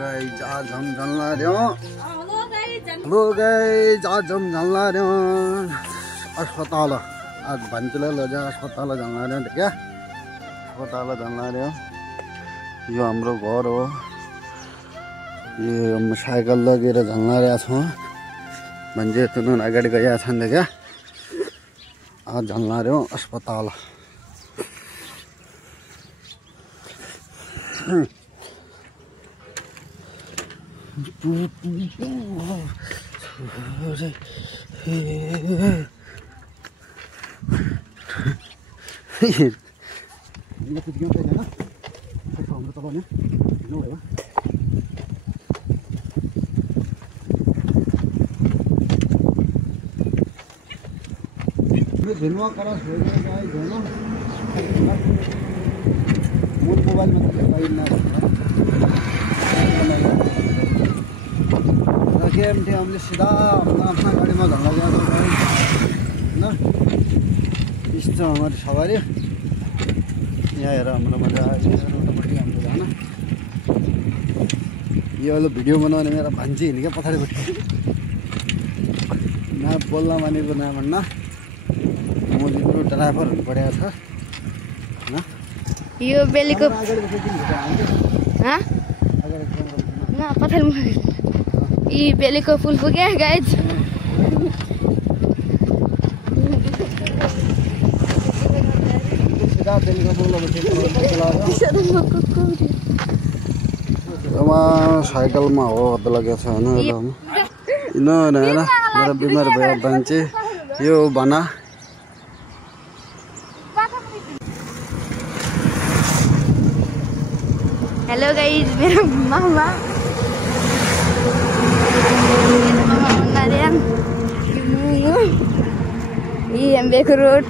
Guys आज हम जान रहे हो। हेलो गाइस आज हम जान रहे हो अस्पताल। आज भंचला लजा अस्पताल जान रहे हो क्या? अस्पताल जान रहे हो। यो हाम्रो घर हो। ये हम साइकल लगेर जान रहे छौं। भन्छ तुन अगाडि गएका छन् क्या? आज जान रहे हो अस्पताल। मोबाइल में हमले सीधा अपना गाड़ी में झंडा गया ना। यस्तो हमारी सवारी यहाँ हेर हाम्रो मजा आयो। हाम्रो जान यो वाला भिडियो बनाउने मेरा भान्जी हिँड्ने क्या पछाडिपट्टि। न बोल्न मानेको न भन्न म जिब्रो ड्राइभर हुनु परेको छ हैन। यो बेलीको यी बेलीको पुल पुग्यो गाइज। साइकल में हो लगे मेरा बिमार भयो मान्छे यो बना। हेलो गाइज मेरो मामा ये एमबेको रोड।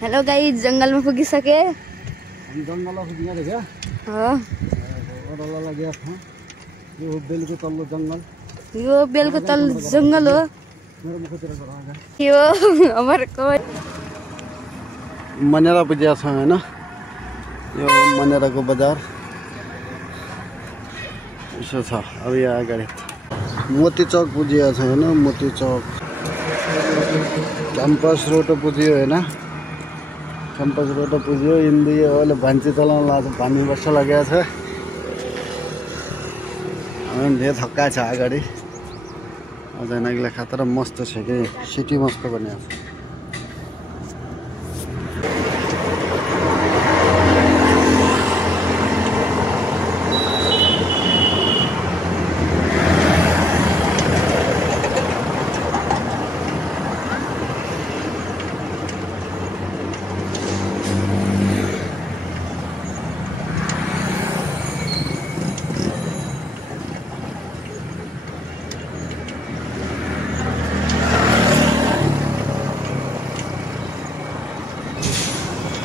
हेलो गाइज जंगल में पुगिसके। जंगल पुगिने क्या? गया था। यो बेलको तल्लो जंगल। यो बेलको तल्लो जंगल हो। यो हमरको मनेरा पुगेको छ हैन। यो मनेराको बजार यसो छ। अब यहाँ अगाडि मोती चौक पुगेको छ हैन। मोती चौक क्याम्पस रोड पुग्यो हैन। क्याम्पस रोड पुग्यो। हिँड्दै अहिले भान्ची चलाउन लाग्छ। पानी वर्ष लागेको छ। धेरै थक्का छ अगाडि। अझ नगिला खतरा मस्त छ कि सिटी मस्त बनिएको छ।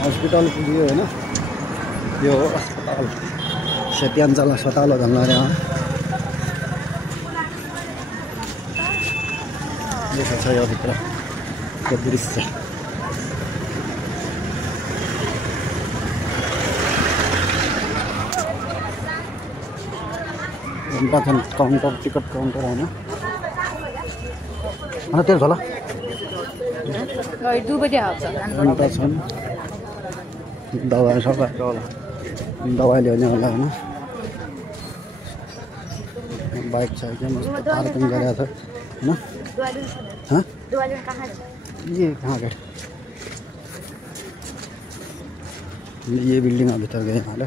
अस्पताल पुग्यो हैन। यो अस्पताल सेत्याञ्चल अस्पताल हो भन्नु रे। देखो छ यो भित्र को दृश्य। काउन्टर टिकट काउन्टर हैन। अनि त्यो होला दवाई सबै दवाई ल्याउने होला हैन। बाइक छ कि मस्त पार्किङ गरेको छ हैन। ये कहाँ गए? ये बिल्डिंग भीतर गए हाल।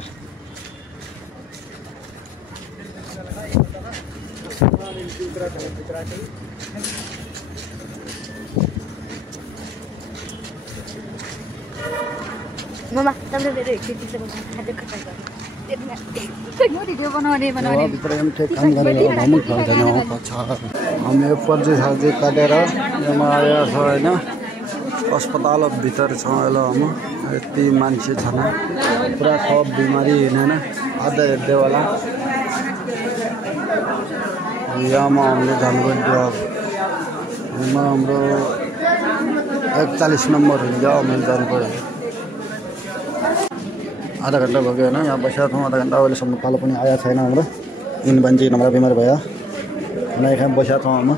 मामा तपाईले मेरो एकचोटी चाहिँ खाद्य खटाइ गर्नु। भिडियो बनाउने भित्र पनि ठिक काम गरेर भ्रमण गर्दैन हो। हम ऊपर जे सब्जी काटेर यसमा आया छ हैन। अस्पताल भित्र छ अहिले हम यति मान्छे छन् पुरा थप बिमारी हैन आधा हेर्दै होला यहाँमा हामीले जानुपर्यो यहाँ हाम्रो 41 नम्बर हुन्छ हामीले जानुपर्यो आधा घन्टा भयो हैन यहाँ बसेको छौँ आधा घन्टा अहिलेसम्म कालो पनि आएको छैन हाम्रो इन मान्छे नम्बर बिमार भयो यहाँ यहाँ बसेको छौँ हामी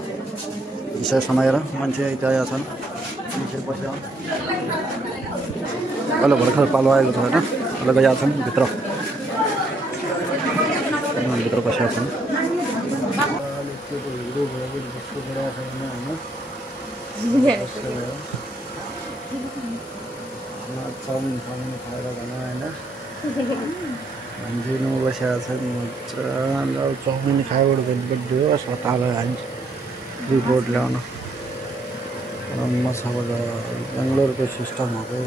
यसै समाएर मान्छे यता आएका छन् मान्छे बस्यो अहिले भर्खर पालो आएको छ हैन अहिले गएका छन् भित्र बसेका छन् चाउमिन खाएर जान होइन मान्छे बसेका छन् चाउमिन खाएबाट भेट्यो अस्पताल हान्छ रिपोर्ट ल्याउन मसँग बेङ्गलोरको सिस्टम हो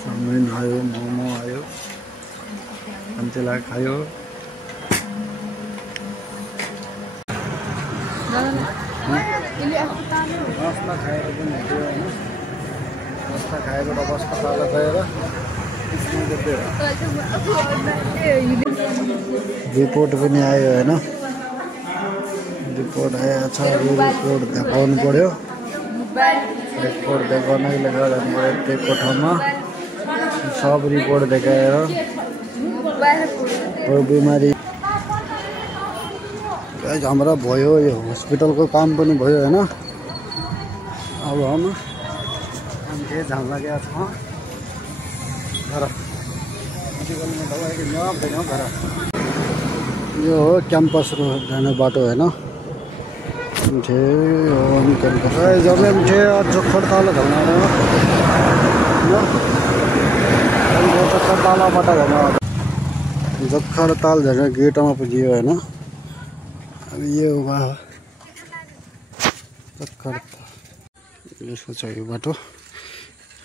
चाउमिन आयो मोमो आयो मान्छेलाई खायो नास्ता खाएर पनि हुन्थ्यो होइन नास्ता खाएको त अस्पताल गएर रिपोर्ट पनि आयो होइन रिपोर्ट आएको छ रिपोर्ट देखाउनु पर्यो रिपोर्ट देखाउनैले गर्दा त्यही ठाउँमा सब रिपोर्ट देखाएर बिमारी हाम्रो भयो यो हस्पिटलको काम पनि भयो होइन अब हम मान्छे जान लागेको छ घर मेडिकलमा दबाईको जवाब दिने हो घर यो हो क्याम्पस जाने बाटो होइन मान्छे हो क्याम्पस जब मान्छे जोखडताल घुमाएर जोखडतालबाट घुमाएर जोखडताल झर्ने गेटमा पुग्यो होइन अब यो यसो छ यो बाटो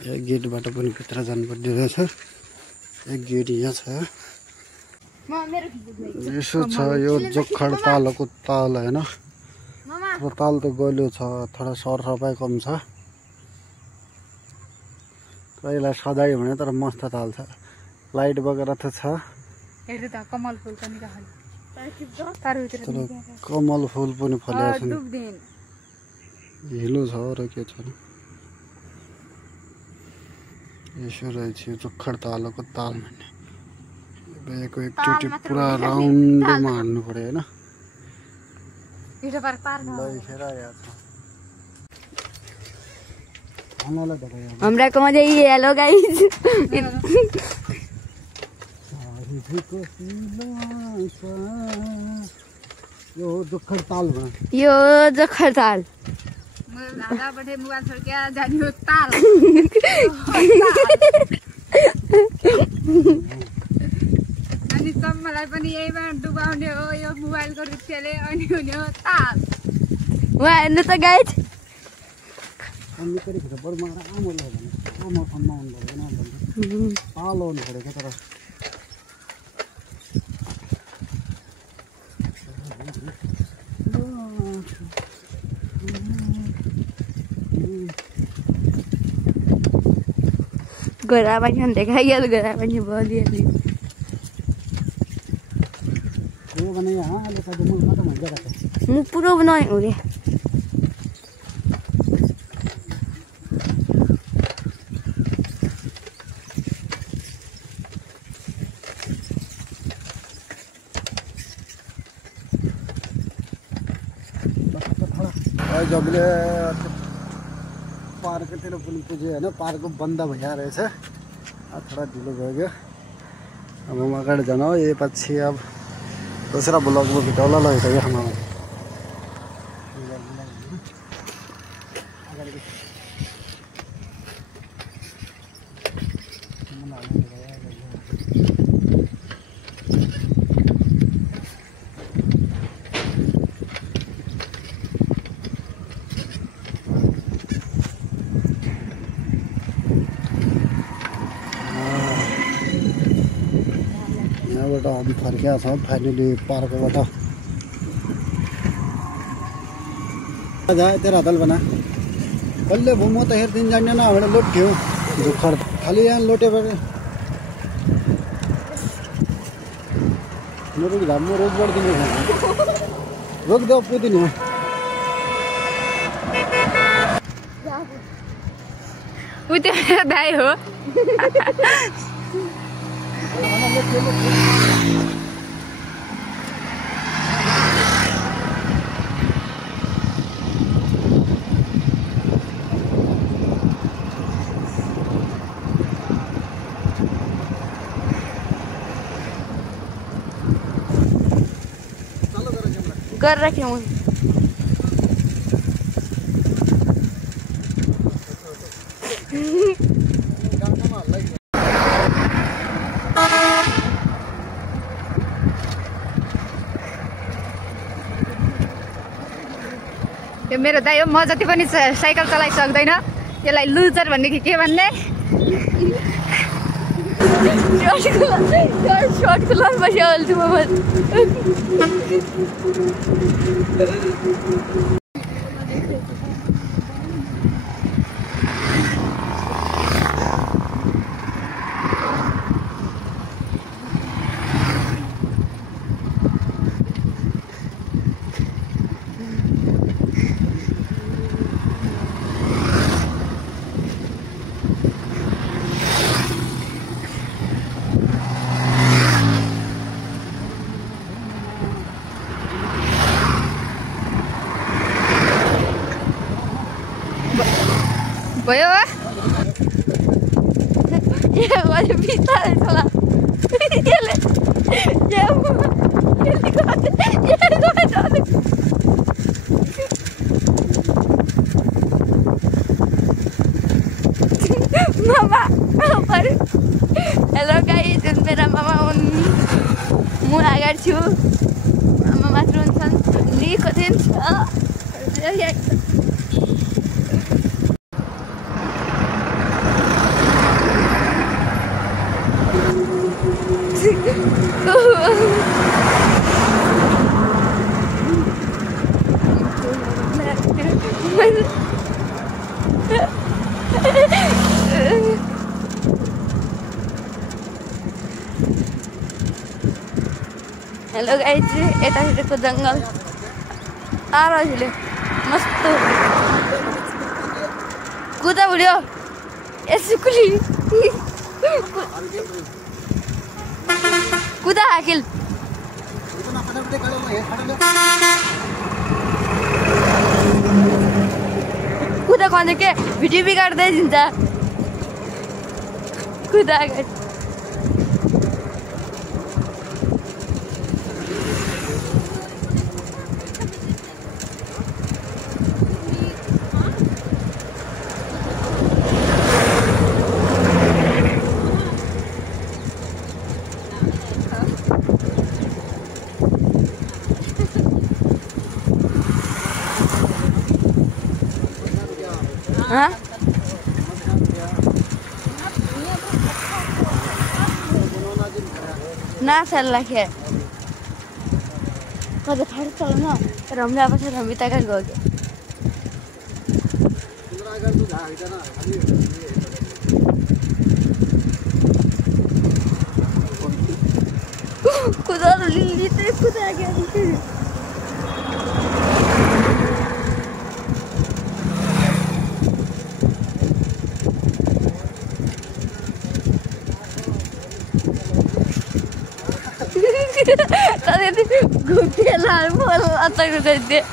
एक गेटबाट पनि भित्र जानुपर्ने रहेछ एक गेट यहाँ छ यसो छ यो जोखडतालको ताल होइन ताल त गहिलो छ थोडा सरसफाइ कम छ यसलाई सजायो भने तर मस्त ताल छ लाइट वगैरह त छ कमल फुल पनि फलेको छ हिलो छ र के छैन यसो रहेछ यो जोखडतालको ताल भन्ने एकचोटि पुरा राउन्डमा हान्नु पर्यो होइन हमरा को मजा ये हेलो गाइस यो जोखडताल दादा बठे मोबाइल छोड़ के जानी हो ताल अनि सब मलाई पनि यहीमा डुबाउने हो यो मोबाइलको रुखले अनि हुने हो ताल वहाँ हेर्नु त गाइस अनि फेरि खबर मारा आमोल हो भने आमो सम्म हुनु भएन भने ताल हुनु परेको तर गोरा पनि देखा गया गोरा पनि बोलिए वो बने यहाँ ले का मुंह खत्म हो जाता है मुंह पूरा बनाए हो रे जबले पार्कतिर पनि पुग्यो होइन पार्क बन्द भइरहेको रहेछ थोडा ढिलो भयो अब म अगाडि जान हो ये पछि अब दूसरा ब्लॉग में बिटौला लगेगा ये हमारा हम फर्किया छौँ फाइनली पार्कबाट जा तेरा दल बना कल्ले भूमो त हेर दिन जान्ने न हमरा लोट थियो दुखर खाली यहाँ लोटे बरे मेरो घाममा रोज बढ्दिनु रोक दे पुदिनु उ त्यो मेरो दाइ हो कर रखे हूँ यो मेरो दाइ हो म जति पनि साइकल चलाइसक्दैन यसलाई लुजर भन्ने कि के भन्ने शर्ट खुला बसिहाल्छु म भयो अझै बिस्तारै चला मामा हेलो गाइस मेरा मामा हुन् म अगाडि छु मामा मात्र हुन्छन् नि कठिन छ हेलो गाइस यतातिरको जङ्गल आरोले मस्त कुदा उड्यो यसुकुली कुदा हाकिल कुदा कन्छ के भिडियो बिगाड्दै दिन्छ कुदा अगाडि ना चल के कतै फाट चल न तर हामीले अब चाहिँ हामी तक गयो कुदा लिली ते कुदा गया tadi gue lah mau atau gue deh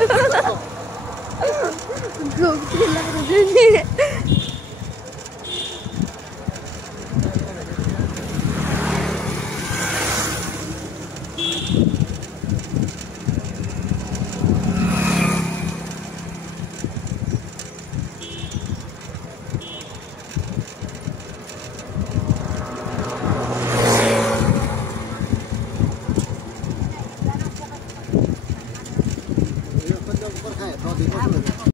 gue lah